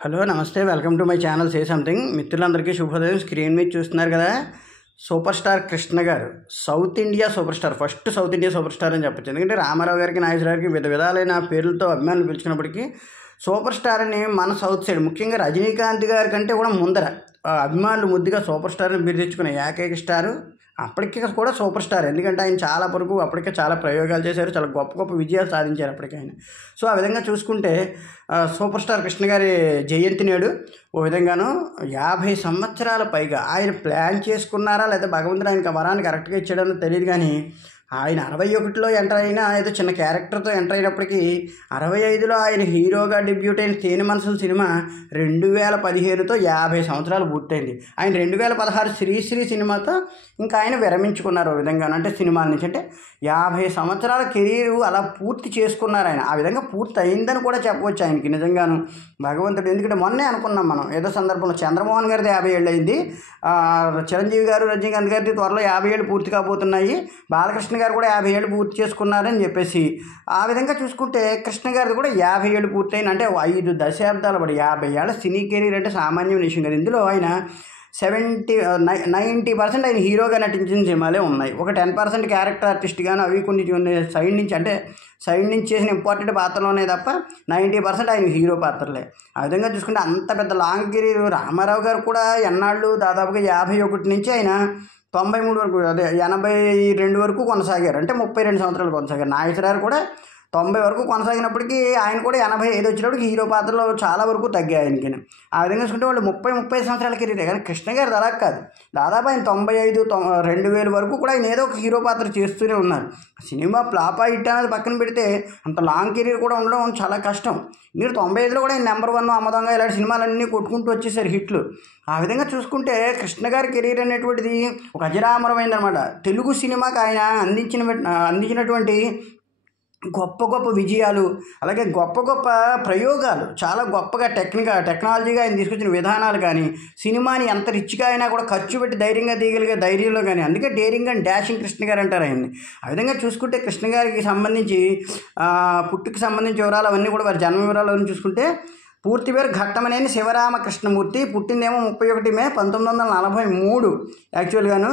Hello నమస్తే welcome to my channel say something. మిత్రులందరికీ శుభోదయం. స్క్రీన్ మీద చూస్తున్నారు కదా, సూపర్ స్టార్ కృష్ణ గారు south India super star, first south India super star అని చెప్పచ్చు. ఎందుకంటే రామారావు గారికి, నాగేశ్వర గారికి విధాలైన పేర్లతో అభిమానులు పిలుచుకున్నప్పటికీ సూపర్ స్టార్ అని మన సౌత్ సైడ్, ముఖ్యంగా రజనీకాంత్ గారి కంటే కూడా ముందర అభిమానులు ముద్దుగా సూపర్ స్టార్ అని పేరు తెచ్చుకున్న ఏకైక స్టారు అప్పటికి కూడా సూపర్ స్టార్. ఎందుకంటే ఆయన చాలా వరకు అప్పటికే చాలా ప్రయోగాలు చేశారు, చాలా గొప్ప గొప్ప విజయాలు సాధించారు అప్పటికి ఆయన. సో ఆ విధంగా చూసుకుంటే సూపర్ స్టార్ కృష్ణ గారి జయంతి నేడు ఓ విధంగాను 50 సంవత్సరాల పైగా ఆయన ప్లాన్ చేసుకున్నారా లేదా భగవంతుడు ఆయనకి వరాన్ని కరెక్ట్గా ఇచ్చాడని తెలియదు. కానీ ఆయన 61లో ఎంటర్ అయినా ఏదో చిన్న క్యారెక్టర్తో ఎంటర్ అయినప్పటికీ 65లో ఆయన హీరోగా డెబ్యూట్ అయిన తేనె మనసుల సినిమా 2015తో 50 సంవత్సరాలు పూర్తయింది. ఆయన 2016 శ్రీశ్రీ సినిమాతో ఇంకా ఆయన విరమించుకున్నారు. ఓ విధంగా అంటే సినిమాల నుంచి అంటే 50 సంవత్సరాల కెరీర్ అలా పూర్తి చేసుకున్నారు ఆయన. ఆ విధంగా పూర్తి అయిందని కూడా చెప్పవచ్చు ఆయనకి నిజంగాను భగవంతుడు. ఎందుకంటే మొన్నే అనుకున్నాం మనం ఏదో సందర్భంలో, చంద్రమోహన్ గారిది 50 ఏళ్ళు అయింది, చిరంజీవి గారు, రజనీకాంత్ గారిది త్వరలో 50 ఏళ్ళు పూర్తి కాబోతున్నాయి, బాలకృష్ణ గారు కూడా 50 ఏళ్ళు పూర్తి చేసుకున్నారని చెప్పేసి ఆ విధంగా చూసుకుంటే కృష్ణ గారిది కూడా 50 ఏళ్ళు పూర్తయిన అంటే 5 దశాబ్దాలు పడి 50 ఏళ్ళ సినీ కెరీర్ అంటే సామాన్యమైన విషయం కదా. ఇందులో ఆయన 90% ఆయన హీరోగా నటించిన సినిమాలే ఉన్నాయి. ఒక 10% క్యారెక్టర్ ఆర్టిస్ట్గాను, అవి కొన్ని సైడ్ నుంచి అంటే సైడ్ నుంచి చేసిన ఇంపార్టెంట్ పాత్రలోనే తప్ప 90% ఆయన హీరో పాత్రలే. ఆ విధంగా చూసుకుంటే అంత పెద్ద లాంగ్ కెరీర్. రామారావు గారు కూడా ఎన్నాళ్ళు దాదాపుగా 51 నుంచి ఆయన 93 వరకు, అదే 82 వరకు కొనసాగారు, అంటే 32 సంవత్సరాలు కొనసాగారు. నాగేశ్వర గారు కూడా 90 వరకు కొనసాగినప్పటికీ ఆయన కూడా 85 వచ్చినప్పటికి హీరో పాత్రలో చాలా వరకు తగ్గాయి ఆయనకి. ఆ విధంగా చూసుకుంటే వాళ్ళు 30 సంవత్సరాల కెరీరే. కానీ కృష్ణ గారు అలా కాదు, దాదాపు ఆయన 95, 2000 వరకు కూడా ఆయన ఏదో ఒక హీరో పాత్ర చేస్తూనే ఉన్నారు. సినిమా ఫ్లాప్ హిట్ అనేది పక్కన పెడితే అంత లాంగ్ కెరీర్ కూడా ఉండడం చాలా కష్టం. మీరు 95లో కూడా ఆయన నెంబర్ 1, అమ్మదంగా ఇలాంటి సినిమాలన్నీ కొట్టుకుంటూ వచ్చేసారు హిట్లు. ఆ విధంగా చూసుకుంటే కృష్ణ గారి కెరీర్ అనేటువంటిది ఒక అజరామరమైందనమాట. తెలుగు సినిమాకి ఆయన అందించినటువంటి గొప్ప గొప్ప విజయాలు, అలాగే గొప్ప గొప్ప ప్రయోగాలు, చాలా గొప్పగా టెక్నాలజీగా ఆయన తీసుకొచ్చిన విధానాలు కానీ, సినిమాని ఎంత రిచ్గా అయినా కూడా ఖర్చు పెట్టి ధైర్యంగా తీయగలిగే ధైర్యంలో కానీ, అందుకే డేరింగ్ అండ్ డాషింగ్ కృష్ణ గారు అంటారు ఆయన్ని. ఆ విధంగా చూసుకుంటే కృష్ణ గారికి సంబంధించి పుట్టుకి సంబంధించి వివరాలు అవన్నీ కూడా వారి జన్మ వివరాలు చూసుకుంటే పూర్తి పేరు ఘట్టమనేని శివరామకృష్ణమూర్తి, పుట్టిందేమో 31 మే 1943. యాక్చువల్గాను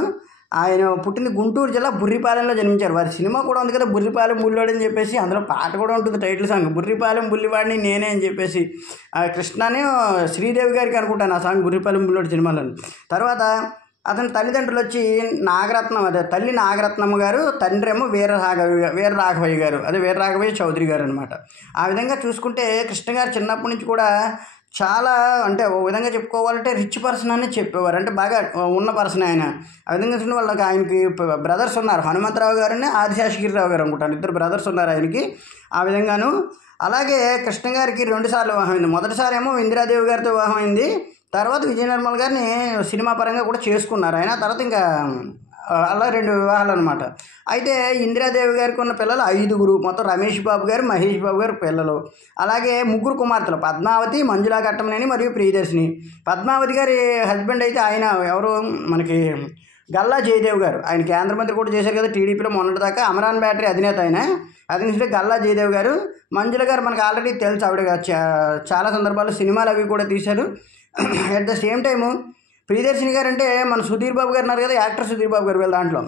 ఆయన పుట్టింది గుంటూరు జిల్లా బుర్రిపాలెంలో జన్మించారు. వారి సినిమా కూడా ఉంది కదా, బుర్రిపాలెం బుల్లివాడు అని చెప్పేసి, అందులో పాట కూడా ఉంటుంది, టైటిల్ సాంగ్ బుర్రిపాలెం బుల్లివాడిని నేనే అని చెప్పేసి. కృష్ణనే శ్రీదేవి గారికి అనుకుంటాను ఆ సాంగ్ బుర్రిపాలెం బుల్లివాడు సినిమాలో. తర్వాత అతని తల్లిదండ్రులు వచ్చి నాగరత్నం, అదే తల్లి నాగరత్నమ్మ గారు, తండ్రి ఏమో వీర రాఘవయ్య గారు, అదే వీర రాఘవయ్య చౌదరి గారు అనమాట. ఆ విధంగా చూసుకుంటే కృష్ణ గారు చిన్నప్పటి నుంచి కూడా చాలా, అంటే ఓ విధంగా చెప్పుకోవాలంటే రిచ్ పర్సన్ అని చెప్పేవారు, అంటే బాగా ఉన్న పర్సన్ ఆయన. ఆ విధంగా చూడండి వాళ్ళకి ఆయనకి బ్రదర్స్ ఉన్నారు, హనుమంతరావు గారుని ఆదిశేషగిరిరావు గారు అనుకుంటాను, 2 బ్రదర్స్ ఉన్నారు ఆయనకి. ఆ విధంగాను అలాగే కృష్ణ గారికి 2 సార్లు వివాహం అయింది. మొదటిసారి ఏమో ఇందిరాదేవి గారితో వివాహం అయింది, తర్వాత విజయ నిర్మల్ గారిని సినిమా పరంగా కూడా చేసుకున్నారు ఆయన. తర్వాత ఇంకా అలా 2 వివాహాలు అనమాట. అయితే ఇందిరాదేవి గారికి ఉన్న పిల్లలు 5, మొత్తం రమేష్ బాబు గారు, మహేష్ బాబు గారు పిల్లలు. అలాగే 3 కుమార్తెలు, పద్మావతి, మంజులా ఘట్టమనేని మరియు ప్రియదర్శిని. పద్మావతి గారి హస్బెండ్ అయితే ఆయన ఎవరు మనకి గల్లా జయదేవ్ గారు, ఆయన కేంద్ర మంత్రి కూడా చేశారు కదా టీడీపీలో మొన్నటిదాకా, అమరాన్ బ్యాటరీ అధినేత ఆయన. అది గల్లా జయదేవ్ గారు. మంజుల గారు మనకు ఆల్రెడీ తెలుసు, ఆవిడ చాలా సందర్భాల్లో సినిమాలు అవి కూడా తీశారు. At the same time Priyadarshini గారు అంటే మన సుధీర్ బాబు గారు ఉన్నారు కదా, యాక్టర్ సుధీర్ బాబు గారు, వీళ్ళ దాంట్లో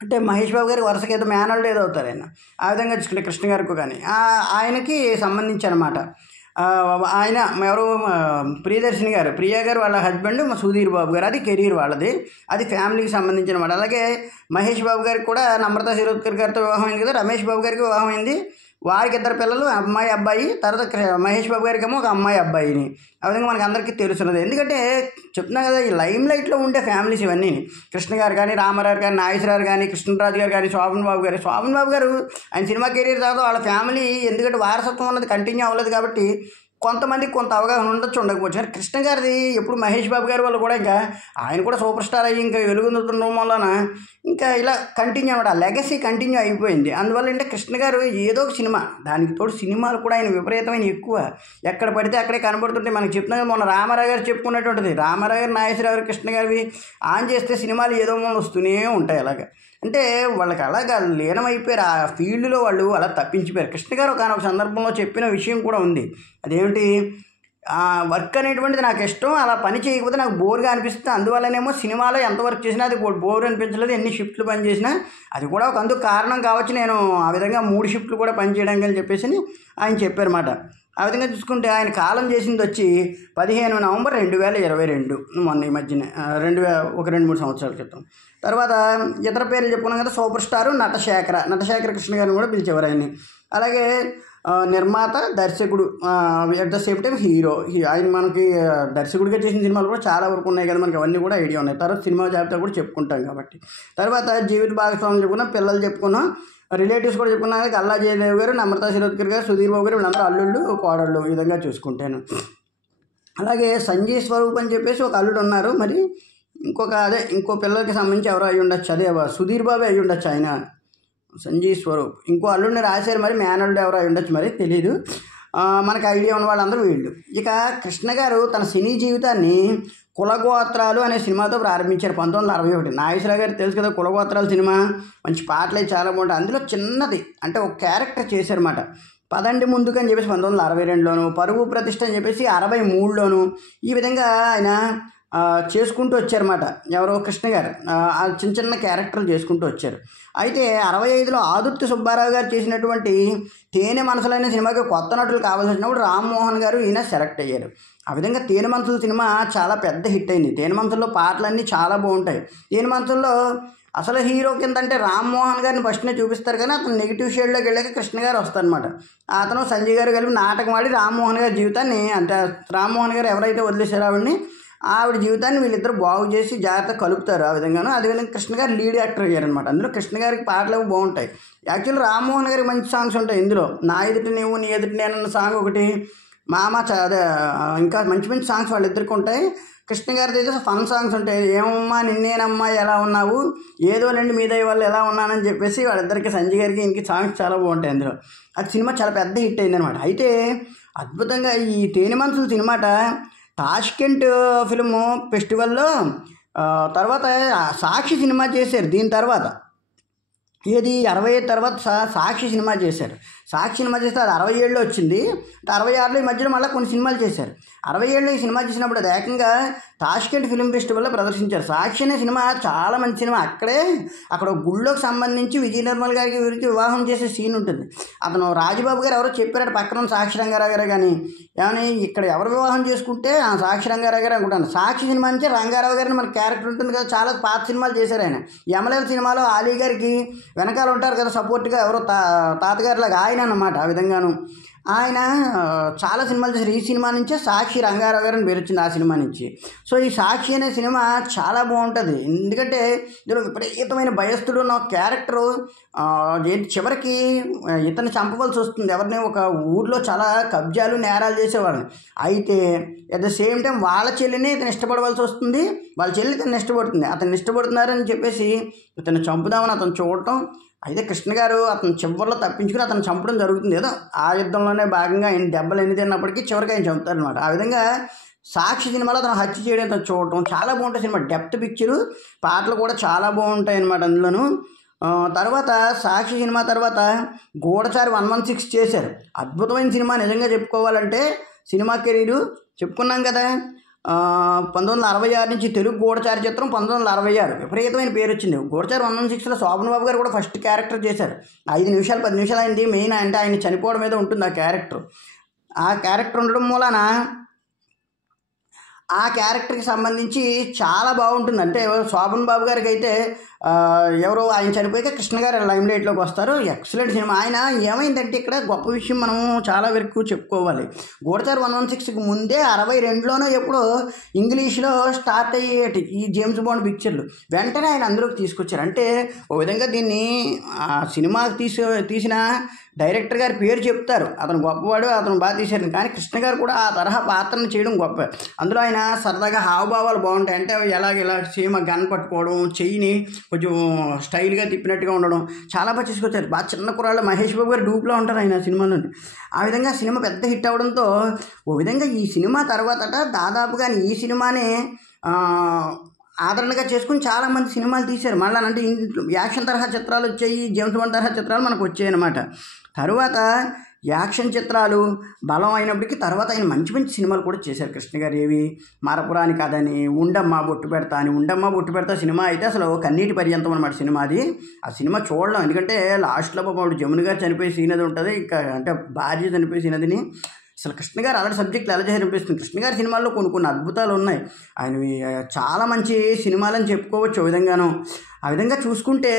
అంటే మహేష్ బాబు గారికి వరుసగా ఏదో మేనల్డ్ ఏదో అవుతారు ఆయన. ఆ విధంగా చూసుకుంటే కృష్ణ గారికి కానీ ఆయనకి సంబంధించి అనమాట. ఆయన ఎవరు ప్రియదర్శిని గారు, ప్రియా గారు వాళ్ళ హస్బెండ్ సుధీర్ బాబు గారు, అది కెరీర్ వాళ్ళది, అది ఫ్యామిలీకి సంబంధించిన అనమాట. అలాగే మహేష్ బాబు గారికి కూడా నమ్రతా శిరోద్కర్ గారితో వివాహం అయింది కదా, రమేష్ బాబు గారికి వివాహం అయింది. వారికి 2 పిల్లలు, అమ్మాయి అబ్బాయి. తర్వాత మహేష్ బాబు గారికి ఏమో ఒక అమ్మాయి అబ్బాయిని. ఆ విధంగా మనకు అందరికీ తెలుస్తున్నది. ఎందుకంటే చెప్తున్నా కదా, ఈ లైమ్ లైట్లో ఉండే ఫ్యామిలీస్ ఇవన్నీ. కృష్ణ గారు కానీ, రామారావు కానీ, నాగేశ్వర గారు కానీ, కృష్ణరాజు గారు కానీ, శోభన్ బాబు గారు ఆయన సినిమా కెరీర్ తర్వాత వాళ్ళ ఫ్యామిలీ, ఎందుకంటే వారసత్వం అన్నది కంటిన్యూ అవ్వలేదు కాబట్టి కొంతమందికి కొంత అవగాహన ఉండొచ్చు, ఉండకపోవచ్చు. కానీ కృష్ణ గారిది ఎప్పుడు మహేష్ బాబు గారి వాళ్ళు కూడా ఇంకా ఆయన కూడా సూపర్ స్టార్ అయ్యి ఇంకా వెలుగొందుతుండడం వలన ఇంకా ఇలా కంటిన్యూ అవ్వడం, లెగసీ కంటిన్యూ అయిపోయింది. అందువల్ల అంటే కృష్ణ గారు ఏదో ఒక సినిమా, దానికి తోడు సినిమాలు కూడా ఆయన విపరీతమైన ఎక్కువ, ఎక్కడ పడితే అక్కడే కనబడుతుంటే మనకి చెప్తున్నా. మొన్న రామారావు గారు చెప్పుకున్నటువంటిది, రామారావు గారు, నాగేశ్వరరావు గారు, కృష్ణ గారివి ఆన్ చేస్తే సినిమాలు ఏదో వస్తూనే ఉంటాయి. అలాగా అంటే వాళ్ళకి అలాగా లీనమైపోయారు ఆ ఫీల్డ్లో, వాళ్ళు అలా తప్పించిపోయారు. కృష్ణ గారు ఒక సందర్భంలో చెప్పిన విషయం కూడా ఉంది. అదేమిటి, వర్క్ అనేటువంటిది నాకు ఇష్టం. అలా పని చేయకపోతే నాకు బోర్గా అనిపిస్తుంది. అందువల్లనేమో సినిమాలో ఎంత వర్క్ చేసినా అది బోర్ అనిపించలేదు. ఎన్ని షిఫ్ట్లు పని చేసినా అది కూడా ఒక అందుకు కారణం కావచ్చు. నేను ఆ విధంగా 3 షిఫ్ట్లు కూడా పని చేయడానికి అని చెప్పేసి ఆయన చెప్పారన్నమాట. ఆ విధంగా చూసుకుంటే ఆయన కాలం చేసింది వచ్చి 15 నవంబర్ 2022, మొన్న ఈ మధ్యనే 2-3 సంవత్సరాల క్రితం. తర్వాత ఇతర పేర్లు చెప్పుకున్నాం కదా, సూపర్ స్టారు నటశేఖర కృష్ణ గారిని కూడా పిలిచేవారు ఆయన్ని. అలాగే నిర్మాత, దర్శకుడు, at the same time hero. ఆయన మనకి దర్శకుడిగా చేసిన సినిమాలు కూడా చాలా వరకు ఉన్నాయి కదా, మనకి అవన్నీ కూడా ఐడియా ఉన్నాయి. తర్వాత సినిమా జాబితా కూడా చెప్పుకుంటాం కాబట్టి. తర్వాత జీవిత భాగస్వాములు చెప్పుకున్నాం, పిల్లలు చెప్పుకున్నాం, రిలేటివ్స్ కూడా చెప్పుకున్నాం. గల్లా జయదేవ్ గారు, నమ్రతా శిరోద్కర్ గారు, సుధీర్ బాబు గారు, వీళ్ళందరూ అల్లుళ్ళు కోడళ్ళు ఈ విధంగా చూసుకుంటాను. అలాగే సంజయ్ స్వరూప్ అని చెప్పేసి ఒక అల్లుడు ఉన్నారు. మరి ఇంకో పిల్లలకి సంబంధించి ఎవరో అయ్యి ఉండొచ్చు, అదే సుధీర్ బాబు అయ్యి ఉండొచ్చు ఆయన, సంజయ్ స్వరూప్. ఇంకో అల్లుడిని రాశారు, మరి మేనల్లుడు ఎవరో అయ్యి ఉండొచ్చు, మరి తెలీదు. మనకు ఐడియా ఉన్న వాళ్ళందరూ వీళ్ళు. ఇక కృష్ణ గారు తన సినీ జీవితాన్ని కులగోత్రాలు అనే సినిమాతో ప్రారంభించారు 1961. నాగేశ్వరరావు గారు తెలుసు కదా, కులగోత్రాలు సినిమా మంచి పాటలు చాలా బాగుంటాయి. అందులో చిన్నది అంటే ఒక క్యారెక్టర్ చేశారన్నమాట. పదండి ముందుకు అని చెప్పేసి 1962లోను, పరుగు ప్రతిష్ట అని చెప్పేసి 63లోను ఈ విధంగా ఆయన చేసుకుంటూ వచ్చారన్నమాట. ఎవరో కృష్ణ గారు చిన్న చిన్న క్యారెక్టర్లు చేసుకుంటూ వచ్చారు. అయితే 65లో ఆదుర్తి సుబ్బారావు గారు చేసినటువంటి తేనె మనసులైన సినిమాకి కొత్త నటులు కావాల్సి వచ్చినప్పుడు రామ్మోహన్ గారు ఈయన సెలెక్ట్ అయ్యారు. ఆ విధంగా తేనె మనసుల సినిమా చాలా పెద్ద హిట్ అయింది. తేనె మనసుల్లో పాటలన్నీ చాలా బాగుంటాయి. తేనె మనసుల్లో అసలు హీరో కింద అంటే రామ్మోహన్ గారిని ఫస్ట్నే చూపిస్తారు, కానీ అతను నెగిటివ్ షేడ్లోకి వెళ్ళాక కృష్ణ గారు వస్తారనమాట. అతను సంజయ్ గారు కలిపి నాటకం ఆడి రామ్మోహన్ గారి జీవితాన్ని, అంటే రామ్మోహన్ గారు ఎవరైతే వదిలేశారో ఆవిడ జీవితాన్ని వీళ్ళిద్దరు బాగు చేసి జాగ్రత్త కలుపుతారు. ఆ విధంగాను అదేవిధంగా కృష్ణ గారు లీడ్ యాక్టర్ అయ్యారనమాట. అందులో కృష్ణ గారికి పాటలు బాగుంటాయి. యాక్చువల్లీ రామ్మోహన్ గారికి మంచి సాంగ్స్ ఉంటాయి ఇందులో. నా ఎదుటి నీవు నీ ఎదుటి నేను అన్న సాంగ్ ఒకటి, మామ అదే ఇంకా మంచి మంచి సాంగ్స్ వాళ్ళిద్దరికి ఉంటాయి. కృష్ణ గారిది అయితే ఫన్ సాంగ్స్ ఉంటాయి. ఏమమ్మా నిన్నేనమ్మా ఎలా ఉన్నావు, ఏదో రెండు మీద వాళ్ళు ఎలా ఉన్నానని చెప్పేసి వాళ్ళిద్దరికి, సంజయ్ గారికి ఇంక సాంగ్స్ చాలా బాగుంటాయి అందులో. అది సినిమా చాలా పెద్ద హిట్ అయిందనమాట. అయితే అద్భుతంగా ఈ తేనె మనసుల సినిమాట తాష్కెంట్ ఫిల్ము ఫెస్టివల్లో తర్వాత సాక్షి సినిమా చేశారు. దీని తర్వాత ఏది 65 తర్వాత సాక్షి సినిమా చేశారు. సాక్షి సినిమా చేస్తే అది 67లో వచ్చింది. 66లో ఈ మధ్యలో మళ్ళీ కొన్ని సినిమాలు చేశారు. 67లో ఈ సినిమా చేసినప్పుడు అది ఏకంగా తాష్కెంట్ ఫిల్మ్ ఫెస్టివల్లో ప్రదర్శించారు. సాక్షి అనే సినిమా చాలా మంచి సినిమా. అక్కడ గుళ్ళోకి సంబంధించి విజయ నిర్మల్ గారికి వీరికి వివాహం చేసే సీన్ ఉంటుంది. అతను రాజబాబు గారు ఎవరో చెప్పారట పక్కన సాక్షి రంగారావు గారు, కానీ ఏమని ఇక్కడ ఎవరు వివాహం చేసుకుంటే సాక్షి రంగారావు గారు అనుకుంటాను. సాక్షి సినిమా నుంచి రంగారావు గారిని మన క్యారెక్టర్ ఉంటుంది కదా, చాలా పాత సినిమాలు చేశారు ఆయన. యమలేల సినిమాలో ఆలీ గారికి వెనకాల ఉంటారు కదా సపోర్ట్గా, ఎవరో తాతగారిలాగా ఆయన అన్నమాట. ఆ విధంగాను ఆయన చాలా సినిమాలు చేశారు. ఈ సినిమా నుంచే సాక్షి రంగారావు గారు అని పేరు వచ్చింది, ఆ సినిమా నుంచి. సో ఈ సాక్షి అనే సినిమా చాలా బాగుంటుంది. ఎందుకంటే ఇందులో విపరీతమైన భయస్థుడు ఉన్న క్యారెక్టరు చివరికి ఇతను చంపవలసి వస్తుంది. ఎవరిని, ఒక ఊర్లో చాలా కబ్జాలు నేరాలు చేసేవాళ్ళని. అయితే అట్ ద సేమ్ టైం వాళ్ళ చెల్లిని ఇతను ఇష్టపడవలసి వస్తుంది, వాళ్ళ చెల్లి ఇతను ఇష్టపడుతుంది. అతను ఇష్టపడుతున్నారని చెప్పేసి ఇతను చంపుదామని అతను చూడటం. అయితే కృష్ణ గారు అతను చివరిలో తప్పించుకుని అతను చంపడం జరుగుతుంది. ఏదో ఆ యుద్ధంలోనే భాగంగా ఆయన దెబ్బలు ఎన్ని తిన్నప్పటికీ చివరికి ఆయన చంపుతారనమాట. ఆ విధంగా సాక్షి సినిమాలో అతను హత్య చేయడం చూడటం చాలా బాగుంటుంది సినిమా. డెప్త్ పిక్చరు, పాటలు కూడా చాలా బాగుంటాయి అన్నమాట అందులోను. తర్వాత సాక్షి సినిమా తర్వాత గూఢచారి 116 చేశారు. అద్భుతమైన సినిమా నిజంగా చెప్పుకోవాలంటే. సినిమా కెరీరు చెప్పుకున్నాం కదా, 1966 నుంచి తెలుగు గూఢచారి చిత్రం 1966 విపరీతమైన పేరు వచ్చింది. గూఢచారి 116లో శోభన్ బాబు గారు కూడా ఫస్ట్ క్యారెక్టర్ చేశారు. 5 నిమిషాలు 10 నిమిషాలు అయింది. మెయిన్ అంటే ఆయన చనిపోవడం మీద ఉంటుంది ఆ క్యారెక్టర్. ఆ క్యారెక్టర్ ఉండడం మూలన ఆ క్యారెక్టర్కి సంబంధించి చాలా బాగుంటుంది. అంటే శోభన్ బాబు గారికి అయితే ఎవరో ఆయన చనిపోయాక కృష్ణ గారు లైమ్ లైట్లోకి వస్తారు. Excellent cinema. ఆయన ఏమైందంటే ఇక్కడ గొప్ప విషయం మనం చాలా వరకు చెప్పుకోవాలి. గూఢచారి 116కి ముందే 62లోనో ఎప్పుడో ఇంగ్లీష్లో స్టార్ట్ అయ్యేటి ఈ జేమ్స్ బాండ్ పిక్చర్లు. వెంటనే ఆయన అందులోకి తీసుకొచ్చారు. అంటే ఓ విధంగా దీన్ని సినిమా తీసిన డైరెక్టర్ గారి పేరు చెప్తారు, అతను గొప్పవాడు, అతను బాగా తీశారు. కానీ కృష్ణ గారు కూడా ఆ తరహా పాత్రను చేయడం గొప్ప. అందులో ఆయన సరదాగా హావభావాలు బాగుంటాయి. అంటే ఇలా సీమ గన్ పట్టుకోవడం, చెయ్యిని కొంచెం స్టైల్గా తిప్పినట్టుగా ఉండడం చాలా బాగా తీసుకొచ్చారు. బాగా చిన్న కుర్రాళ్ళు మహేష్ బాబు గారు డూప్లో ఉంటారు ఆయన సినిమాలోని. ఆ విధంగా సినిమా పెద్ద హిట్ అవడంతో ఓ విధంగా ఈ సినిమా తర్వాత దాదాపుగా ఈ సినిమానే ఆదరణగా చేసుకుని చాలామంది సినిమాలు తీశారు. మళ్ళీ అంటే యాక్షన్ తరహా చిత్రాలు వచ్చాయి, జేమ్స్ బాండ్ తరహా చిత్రాలు మనకు వచ్చాయి అన్నమాట. తరువాత యాక్షన్ చిత్రాలు బలం అయినప్పటికీ తర్వాత ఆయన మంచి మంచి సినిమాలు కూడా చేశారు కృష్ణ గారు. ఏవి మరపురాని కథ అని, ఉండమ్మ బొట్టు పెడతా అని. ఉండమ్మ బొట్టు పెడతా సినిమా అయితే అసలు కన్నీటి పర్యంతం అనమాట సినిమా అది. ఆ సినిమా చూడడం, ఎందుకంటే లాస్ట్లో పాపం జమున గారు చనిపోయి సీన్ అది ఉంటుంది, ఇంకా అంటే భార్య చనిపోయి సీన్ అదిని అసలు కృష్ణ గారు అలాంటి సబ్జెక్టులు ఎలా చేశారు అనిపిస్తుంది. కృష్ణ గారి సినిమాల్లో కొన్ని అద్భుతాలు ఉన్నాయి. ఆయనవి చాలా మంచి సినిమాలని చెప్పుకోవచ్చు. ఆ విధంగా చూసుకుంటే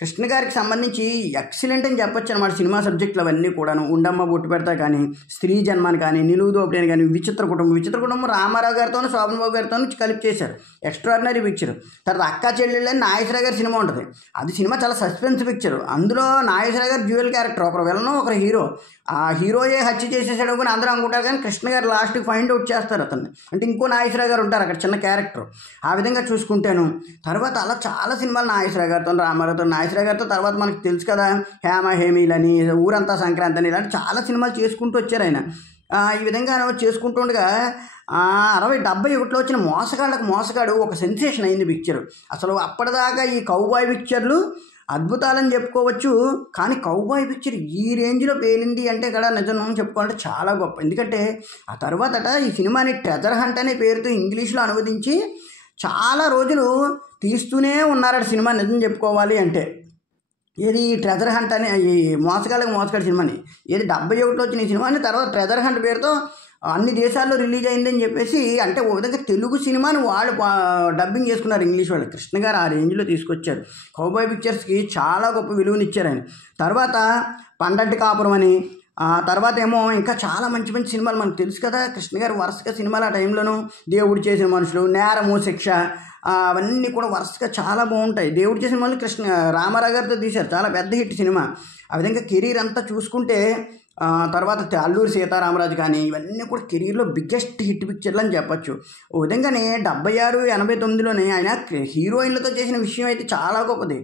కృష్ణ గారికి సంబంధించి ఎక్సలెంట్ అని చెప్పొచ్చు అనమాట సినిమా సబ్జెక్టులు అవన్నీ కూడాను. ఉండమ్మ బొట్టు పెడతా కానీ, స్త్రీ జన్మని కానీ, నిలువు దోపిడీని కానీ, విచిత్ర కుటుంబం రామారావు గారితోనూ శోభన్ బాబు గారితోనూ కలిపి చేశారు. Extraordinary picture. తర్వాత అక్కా చెల్లెళ్ళని నాగేశ్వరరావు గారి సినిమా ఉంటుంది. అది సినిమా చాలా సస్పెన్స్ పిక్చర్. అందులో నాగేశ్వరరావు గారు డ్యూయల్ క్యారెక్టర్, ఒకరు విలను ఒకరు హీరో. ఆ హీరోయే హత్య చేసేసాడు అని అందరూ అనుకుంటారు, కానీ కృష్ణ గారు లాస్ట్కి ఫైండ్ అవుట్ చేస్తారు అతన్ని. అంటే ఇంకో నాగేశ్వరరావు గారు ఉంటారు అక్కడ, చిన్న క్యారెక్టర్. ఆ విధంగా చూసుకుంటాను. తర్వాత అలా చాలా సినిమాలు నాగేశ్వరరావు గారితో, రామారావుతో, నాగేశ్వరరావు గారితో. తర్వాత మనకు తెలుసు కదా హేమ హేమీలని, ఊరంతా సంక్రాంతి అని, ఇలాంటి చాలా సినిమాలు చేసుకుంటూ వచ్చారు ఆయన. ఈ విధంగా చేసుకుంటుండగా 60-71లో వచ్చిన మోసగాడు ఒక సెన్సేషన్ అయింది పిక్చర్. అసలు అప్పటిదాకా ఈ కౌబాయ్ పిక్చర్లు అద్భుతాలని చెప్పుకోవచ్చు, కానీ కౌబాయ్ పిక్చర్ ఈ రేంజ్లో పేలింది అంటే కూడా నిజం చెప్పుకోవాలంటే చాలా గొప్ప. ఎందుకంటే ఆ తర్వాతట ఈ సినిమాని ట్రెజర్ హంట్ అనే పేరుతో ఇంగ్లీష్లో అనువదించి చాలా రోజులు తీస్తూనే ఉన్నారట సినిమా నిజం చెప్పుకోవాలి అంటే. ఏది ట్రెజర్ హంట్ అనే ఈ మోసగాడు సినిమాని, ఏది 71లో వచ్చిన ఈ సినిమాని తర్వాత ట్రెజర్ హంట్ పేరుతో అన్ని దేశాల్లో రిలీజ్ అయిందని చెప్పేసి, అంటే ఓ విధంగా తెలుగు సినిమాని వాళ్ళు డబ్బింగ్ చేసుకున్నారు ఇంగ్లీష్ వాళ్ళు. కృష్ణ గారు ఆ రేంజ్లో తీసుకొచ్చారు. కౌబాయ్ పిక్చర్స్కి చాలా గొప్ప విలువనిచ్చారు ఆయన. తర్వాత పండంటి కాపురం అని, తర్వాత ఏమో ఇంకా చాలా మంచి మంచి సినిమాలు మనకు తెలుసు కదా కృష్ణ గారు వరుసగా సినిమాలు. ఆ టైంలోనూ దేవుడు చేసిన మనుషులు, నేరము శిక్ష, అవన్నీ కూడా వరుసగా చాలా బాగుంటాయి. దేవుడు చేసిన మళ్ళీ రామారావు గారితో తీశారు, చాలా పెద్ద హిట్ సినిమా. ఆ విధంగా కెరీర్ అంతా చూసుకుంటే తర్వాత అల్లూరి సీతారామరాజు కానీ, ఇవన్నీ కూడా కెరీర్లో బిగ్గెస్ట్ హిట్ పిక్చర్లు అని చెప్పచ్చు. ఓ విధంగానే 76-89లోనే ఆయన హీరోయిన్లతో చేసిన విషయం అయితే చాలా గొప్పది.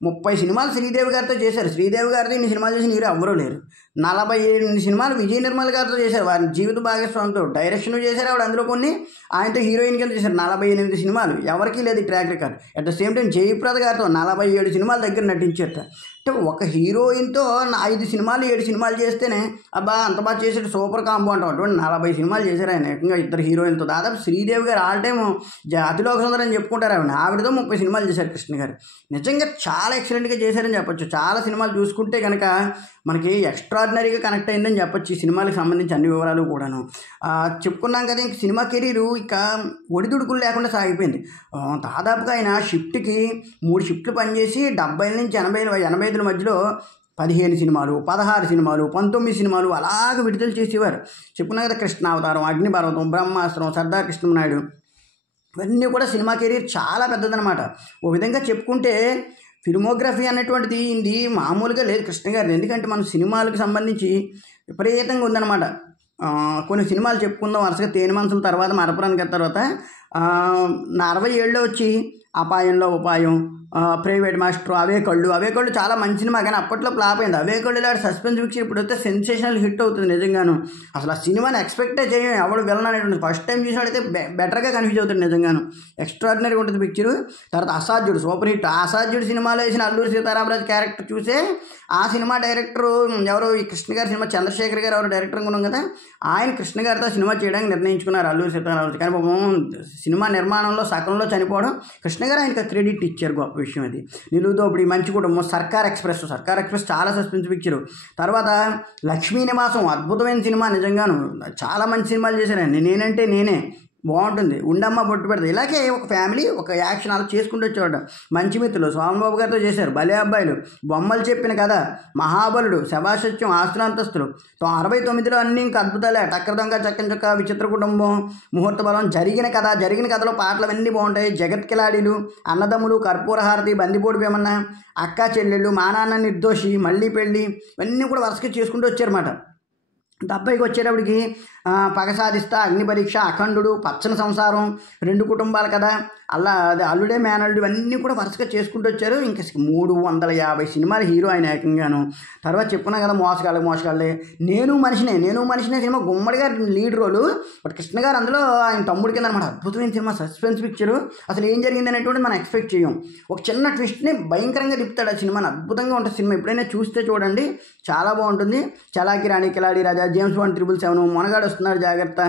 30 సినిమాలు శ్రీదేవి గారితో చేశారు. శ్రీదేవి గారితో ఇన్ని సినిమాలు చేసిన హీరో ఎవరూ లేరు. 47 సినిమాలు విజయ నిర్మల్ గారితో చేశారు, వారి జీవిత భాగస్వామితో. డైరెక్షన్ చేశారు ఆవిడ, అందులో కొన్ని ఆయనతో హీరోయిన్ కింద చేశారు. 48 సినిమాలు, ఎవరికీ లేదు track record. At the same time Jayaprada గారితో 47 సినిమాల దగ్గర నటించారట. అంటే ఒక హీరోయిన్తో 5 సినిమాలు 7 సినిమాలు చేస్తేనే అబ్బా అంత బాగా చేసాడు, సూపర్ కాంబో అంటాం. అటువంటి 40 సినిమాలు చేశారు ఆయన ఏకంగా 2 హీరోయిన్తో. దాదాపు శ్రీదేవి గారు ఆల్ టైమ్ అతిలోక సుందరం అని చెప్పుకుంటారు ఆవిడతో 30 సినిమాలు చేశారు కృష్ణ గారు. నిజంగా చాలా ఎక్సలెంట్గా చేశారని చెప్పొచ్చు. చాలా సినిమాలు చూసుకుంటే కనుక మనకి ఎక్స్ట్రాడినరీగా కనెక్ట్ అయిందని చెప్పొచ్చు ఈ సినిమాలకు సంబంధించి అన్ని వివరాలు కూడాను. చెప్పుకున్నాం కదా, ఇంక సినిమా కెరీరు ఇక ఒడిదుడుకులు లేకుండా సాగిపోయింది. దాదాపుగా ఆయన షిఫ్ట్కి 3 షిఫ్ట్లు పనిచేసి 70 నుంచి 85 మధ్యలో 15 సినిమాలు, 16 సినిమాలు, 19 సినిమాలు అలాగ విడుదల చేసేవారు. చెప్పుకున్నా కదా కృష్ణావతారం, అగ్నిపర్వతం, బ్రహ్మాస్త్రం, సర్దార్ కృష్ణనాయుడు, ఇవన్నీ కూడా సినిమా కెరీర్ చాలా పెద్దదనమాట. ఓ విధంగా చెప్పుకుంటే ఫిల్మోగ్రఫీ అనేటువంటిది ఇది మామూలుగా లేదు కృష్ణ గారిది. ఎందుకంటే మన సినిమాలకు సంబంధించి విపరీతంగా ఉందన్నమాట. కొన్ని సినిమాలు చెప్పుకుందాం వరుసగా. తేనె మనసుల తర్వాత, మరపురానికి తర్వాత 67లో వచ్చి అపాయంలో ఉపాయం, ప్రైవేట్ మాస్టర్, అవే కళ్ళు చాలా మంచి సినిమా, కానీ అప్పట్లో ఫ్లాప్ అయింది. అవే కళ్ళు ఇలాంటి సస్పెన్స్ పిక్చర్ ఇప్పుడు వస్తే సెన్సేషనల్ హిట్ అవుతుంది నిజంగాను. అసలు ఆ సినిమాని ఎక్స్పెక్టే చేయం, ఎవడు వెళ్ళను అనేటువంటి. ఫస్ట్ టైం చూసినట్టయితే బెటర్గా కన్ఫ్యూజ్ అవుతుంది నిజంగాను. ఎక్స్ట్రాడినరీ ఉంటుంది పిక్చరు. తర్వాత అసాధ్యుడు సూపర్ హిట్. అసాధ్యుడు సినిమాలో వేసిన అల్లూరి సీతారామరాజు క్యారెక్టర్ చూసే ఆ సినిమా డైరెక్టరు ఎవరు, ఈ కృష్ణ గారి సినిమా చంద్రశేఖర్ గారు ఎవరు డైరెక్టర్ ఉన్నాం కదా, ఆయన కృష్ణ గారితో సినిమా చేయడానికి నిర్ణయించుకున్నారు అల్లూరి సీతారామరాజు. కానీ పాపం సినిమా నిర్మాణంలో సగంలో చనిపోవడం, కృష్ణ గారు ఆయనకు క్రెడిట్ ఇచ్చారు, గొప్ప విషయం అది. నిలువు దోపిడీ, మంచి కుటుంబం, సర్కార్ ఎక్స్ప్రెస్ చాలా సస్పెన్స్ పిక్చరు. తర్వాత లక్ష్మీ నివాసం అద్భుతమైన సినిమా నిజంగాను. చాలా మంచి సినిమాలు చేశారు. నేనంటే నేనే బాగుంటుంది, ఉండమ్మ బొట్టు పెడతా, ఇలాగే ఒక ఫ్యామిలీ ఒక యాక్షన్ అలా చేసుకుంటూ వచ్చేవాడు. మంచి మిత్రులు శోభన్ బాబు గారితో చేశారు, భలే అబ్బాయిలు, బొమ్మలు చెప్పిన కథ, మహాబలుడు, శభాసత్యం, ఆస్తులంతస్తులు. 69లో అన్నీ ఇంకా అద్భుతాలే. టక్కర దొంగ, చక్కని చొక్క, విచిత్ర కుటుంబం, ముహూర్త బలం, జరిగిన కథలో పాటలు అన్నీ బాగుంటాయి. జగత్ కిలాడీలు, అన్నదమ్ములు, కర్పూరహారతి, బందిపోటు భీమన్న, అక్కా చెల్లెళ్ళు, మా నాన్న నిర్దోషి, మళ్ళీ పెళ్ళి, ఇవన్నీ కూడా వరుసగా చేసుకుంటూ వచ్చారన్నమాట. 70కి వచ్చేటప్పటికి పగ సాధిస్తా, అగ్ని పరీక్ష, అఖండుడు, పచ్చని సంసారం, 2 కుటుంబాల కథ, అదే అల్లుడే మేనల్లుడు, ఇవన్నీ కూడా వరుసగా చేసుకుంటూ వచ్చారు. ఇంకా 350 సినిమాలు హీరో ఆయన ఏకంగాను. తర్వాత చెప్పుకున్నా కదా మోసగాళ్ళే. నేను మనిషినే సినిమా గుమ్మడి గారు లీడ్ రోలు, బట్ కృష్ణ గారు అందులో ఆయన తమ్ముడి కింద అనమాట. అద్భుతమైన సినిమా, సస్పెన్స్ పిక్చరు. అసలు ఏం జరిగింది అనేటువంటిది మనం ఎక్స్పెక్ట్ చేయం. ఒక చిన్న ట్విస్ట్ని భయంకరంగా తిప్పుతాడు ఆ సినిమాని. అద్భుతంగా ఉంటుంది సినిమా. ఎప్పుడైనా చూస్తే చూడండి, చాలా బాగుంటుంది. చలాకి రాణి, కిలాడి రాజా, జేమ్స్ బాండ్ 007, మొనగాడు వస్తున్నాడు జాగ్రత్త,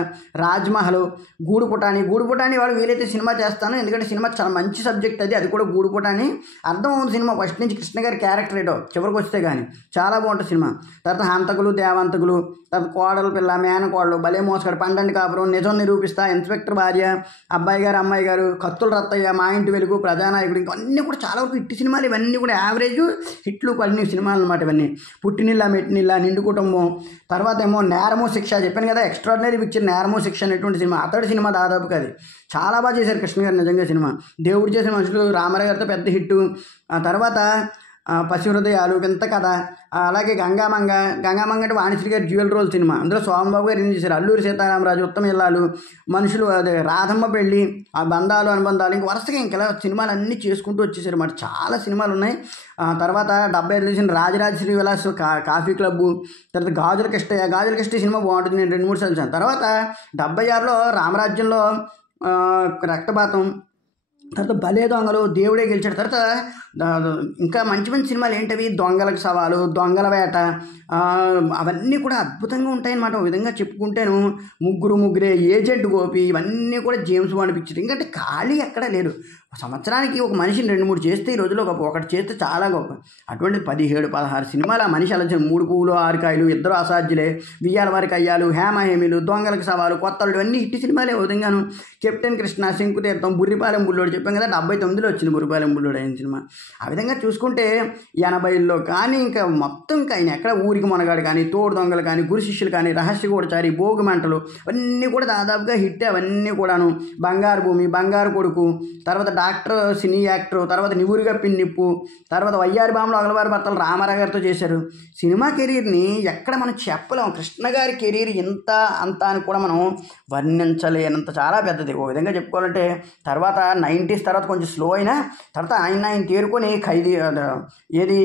రాజ్మహల్, గూడు పుటాని వాడు వీలైతే సినిమా చేస్తాను, ఎందుకంటే సినిమా చాలా మంచి సబ్జెక్ట్ అది కూడా గూడు పుటాని అర్థం అవుతుంది సినిమా ఫస్ట్ నుంచి. కృష్ణ గారి క్యారెక్టర్ ఏటో చివరికి వస్తే కానీ చాలా బాగుంటుంది సినిమా. తర్వాత హంతకులు, దేవంతకులు, తర్వాత కోడలు పిల్ల, మేనకోడలు, భలే మోసగాడు, పండంటి కాపురం, నిజం నిరూపిస్తా, ఇన్స్పెక్టర్ భార్య, అబ్బాయి గారు అమ్మాయి గారు, కత్తుల రత్తయ్య, మా ఇంటి వెలుగు, ప్రజానాయకుడు, ఇంకన్నీ కూడా చాలా వరకు హిట్ సినిమాలు. ఇవన్నీ కూడా యావరేజ్ హిట్లు కొన్ని సినిమాలు అనమాట ఇవన్నీ. పుట్టినిల్ల, మెట్టినిల్ల, నిండు కుటుంబం, తర్వాత ఏమో నేరమో శిక్ష చెప్పాను కదా, ఎక్స్ట్రాడినరీ పిక్చర్ నేరమో శిక్ష అనేటువంటి సినిమా. అతడి సినిమా దాదాపుగా అది చాలా బాగా చేశారు కృష్ణ గారు నిజంగా సినిమా. దేవుడు చేసిన మనుషులు, రామారావు గారితో పెద్ద హిట్టు. ఆ తర్వాత పసి హృదయాలు, వింత కథ, అలాగే గంగామంగ అంటే వాణిశ్రీ గారి డ్యూయల్ రోల్ సినిమా. అందులో సోమబాబు గారు ఏం చేశారు, అల్లూరి సీతారామరాజు, ఉత్తమ ఇల్లాలు, మనుషులు, అదే రాధమ్మ పెళ్ళి, ఆ బంధాలు అనుబంధాలు, ఇంక వరుసగా ఇంకెలా సినిమాలు అన్నీ చేసుకుంటూ వచ్చేసారు అన్నమాట. చాలా సినిమాలు ఉన్నాయి. తర్వాత 75 తీసిన రాజరాజశ్రీ విలాస్, కాఫీ క్లబ్బు, తర్వాత గాజుల కిష్ట సినిమా బాగుంటుంది, నేను 2-3 సార్లు చూసాను. తర్వాత 76లో రామరాజ్యంలో రక్తపాతం, తర్వాత భలే దొంగలు, దేవుడే గెలిచాడు. తర్వాత ఇంకా మంచి సినిమాలు ఏంటవి, దొంగలకు సవాలు, దొంగల వేట, అవన్నీ కూడా అద్భుతంగా ఉంటాయన్నమాట. ఒక విధంగా చెప్పుకుంటేను ముగ్గురే, ఏజెంట్ గోపి, ఇవన్నీ కూడా జేమ్స్ బాండ్ పిక్చర్. ఎందుకంటే ఖాళీ ఎక్కడా లేడు. సంవత్సరానికి ఒక మనిషిని 2-3 చేస్తే ఈ రోజుల్లో ఒకటి చేస్తే చాలా గొప్ప. అటువంటి 17-16 సినిమాలు ఆ మనిషి అలా 3 పువ్వులు 6 కాయలు, ఇద్దరు అసాధ్యులే, వియ్యాల వారికి అయ్యాలు, హేమహేమిలు, దొంగలకు సవాలు, కొత్తలు, ఇవన్నీ హిట్ సినిమాలే. విధంగాను కెప్టెన్ కృష్ణ, శంకుతీర్థం, బుర్రిపాలెం బుల్లోడు చెప్పాం కదా, 79లో వచ్చింది బుర్రిపాలెం బుల్లోడు అయిన సినిమా. ఆ విధంగా చూసుకుంటే 80లో కానీ ఇంకా మొత్తం ఇంకా ఆయన ఎక్కడ ఊరికి మొనగాడు కానీ, తోడు దొంగలు కానీ, గురు శిష్యులు కానీ, రహస్య గూఢచారి, భోగి మంటలు, అవన్నీ కూడా దాదాపుగా హిట్. అవన్నీ కూడాను బంగారు భూమి, బంగారు కొడుకు, తర్వాత డాక్టర్, సినీ యాక్టర్, తర్వాత నివురుగా పిన్నిప్పు, తర్వాత వయ్యారి బాంబులు, అగలవారి భర్తలు రామారావు గారితో చేశారు. సినిమా కెరీర్ని ఎక్కడ మనం చెప్పలేము. కృష్ణ గారి కెరీర్ ఇంత అంత అని కూడా మనం వర్ణించలేనంత చాలా పెద్దది. ఓ విధంగా చెప్పుకోవాలంటే తర్వాత 90s తర్వాత కొంచెం స్లో అయినా తర్వాత ఆయన తేరుకొని ఖైదీ, ఏది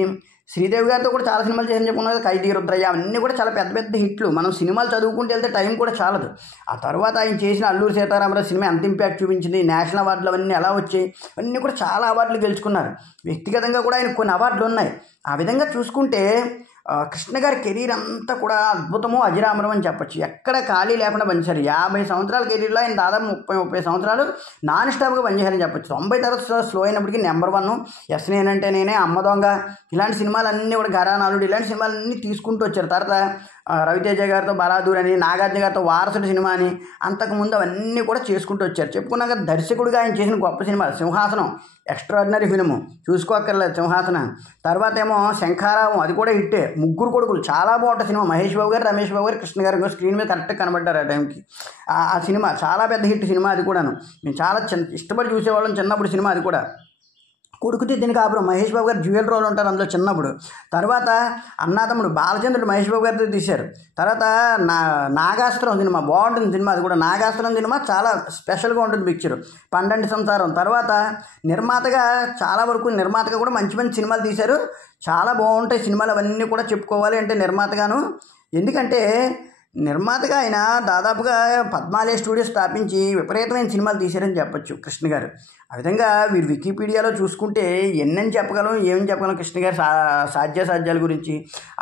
శ్రీదేవి గారితో కూడా చాలా సినిమాలు చేసి చెప్పుకున్నారు, ఖైదీ, రుద్రయ్య, అవన్నీ కూడా చాలా పెద్ద హిట్లు. మనం సినిమాలు చదువుకుంటూ వెళ్తే టైం కూడా చాలదు. ఆ తర్వాత ఆయన చేసిన అల్లూరి సీతారామరాజు సినిమా ఎంత ఇంపాక్ట్ చూపించింది, నేషనల్ అవార్డులు అవన్నీ ఎలా వచ్చాయి, అవన్నీ కూడా చాలా అవార్డులు గెలుచుకున్నారు. వ్యక్తిగతంగా కూడా ఆయన కొన్ని అవార్డులు ఉన్నాయి. ఆ విధంగా చూసుకుంటే కృష్ణ గారి కెరీర్ అంతా కూడా అద్భుతము, అజరామరం అని చెప్పచ్చు. ఎక్కడ ఖాళీ లేకుండా పనిచేశారు. 50 సంవత్సరాల కెరీర్లో ఆయన దాదాపు 30 సంవత్సరాలు నాన్ స్టాప్గా పనిచేశారని చెప్పచ్చు. 90 తర్వాత స్లో అయినప్పటికీ నెంబర్ 1, ఎస్ నేనంటే నేనే, అమ్మ దొంగ, ఇలాంటి సినిమాలన్నీ కూడా, ఘరానాలుడు, ఇలాంటి సినిమాలన్నీ తీసుకుంటూ వచ్చారు. తర్వాత రవితేజ గారితో బలాదూర్ అని, నాగార్జున గారితో వారసుడు సినిమా అని, అంతకుముందు అవన్నీ కూడా చేసుకుంటూ వచ్చారు. చెప్పుకున్నాక దర్శకుడిగా ఆయన చేసిన గొప్ప సినిమా సింహాసనం, ఎక్స్ట్రాడినరీ ఫిలిము, చూసుకోక్కర్లేదు సింహాసనం. తర్వాత ఏమో శంఖారావం, అది కూడా హిట్టే. ముగ్గురు కొడుకులు చాలా బాగుంటుంది సినిమా. మహేష్ బాబు గారు, రమేష్ బాబు గారు, కృష్ణ గారు స్క్రీన్ మీద కరెక్ట్గా కనబడ్డారు ఆ టైంకి. ఆ సినిమా చాలా పెద్ద హిట్ సినిమా అది కూడాను. మేము చాలా ఇష్టపడి చూసేవాళ్ళం చిన్నప్పుడు సినిమా అది కూడా. కొడుకుతే దీనికి కాపురం, మహేష్ బాబు గారు డ్యూయల్ రోల్ ఉంటారు అందులో చిన్నప్పుడు. తర్వాత అన్నాతమ్ముడు, బాలచంద్రుడు మహేష్ బాబు గారితో తీశారు. తర్వాత నాగాస్త్రం సినిమా బాగుంటుంది సినిమా అది కూడా. నాగాస్త్రం సినిమా చాలా స్పెషల్గా ఉంటుంది పిక్చర్. పండంటి సంసారం. తర్వాత నిర్మాతగా చాలా వరకు నిర్మాతగా కూడా మంచి సినిమాలు తీశారు. చాలా బాగుంటాయి సినిమాలు అవన్నీ కూడా చెప్పుకోవాలి అంటే నిర్మాతగాను. ఎందుకంటే నిర్మాతగా ఆయన దాదాపుగా పద్మాలయ స్టూడియో స్థాపించి విపరీతమైన సినిమాలు తీశారని చెప్పచ్చు కృష్ణ గారు. ఆ విధంగా వీరు వికీపీడియాలో చూసుకుంటే ఎన్నని చెప్పగలం, ఏమని చెప్పగలం కృష్ణ గారి సాధ్యాసాధ్యాల గురించి.